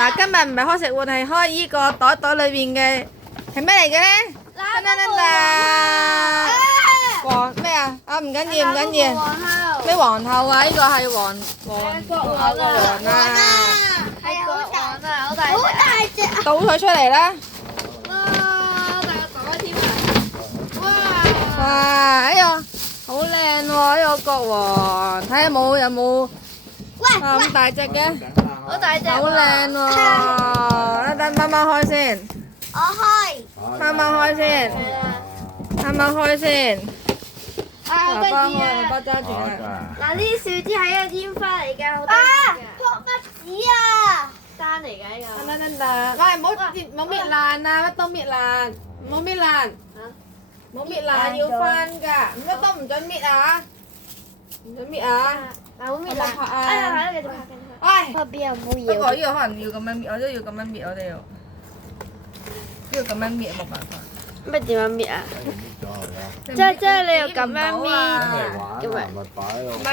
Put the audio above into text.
嗱，今日唔係開食玩，係開依個袋裏邊嘅係咩嚟嘅咧？噔噔噔噔，黃咩啊？啊唔緊要唔緊要，咩皇后啊？呢個係皇啊！係好大啊！好大隻！倒佢出嚟啦！哇！大個袋添啊！哇！哎呀，好靚喎！呢個國王，睇下有冇咁大隻嘅？好大隻！好靚喎！等媽媽開先，我開。媽媽開先，媽媽開先。好得爸意啊！爸揸住啊！嗱，呢啲樹枝係一個煙花嚟㗎，好得意㗎。撲乜紙啊！山嚟㗎呢個。等，喂，唔好搣爛啊！乜都搣爛，唔好搣爛，唔好搣爛要翻㗎，乜都唔准搣啊！唔准搣啊！嗱，好搣爛。拍啊！哎呀，係啦，繼續拍緊。喂，嗰邊有冇不過嘢？呢個可能要咁樣搣，我都要咁樣搣，我哋要呢個咁樣搣冇辦法。咩點樣搣啊？搣咗佢啦。即係你又咁樣搣，嚟玩啊，咪擺喺度。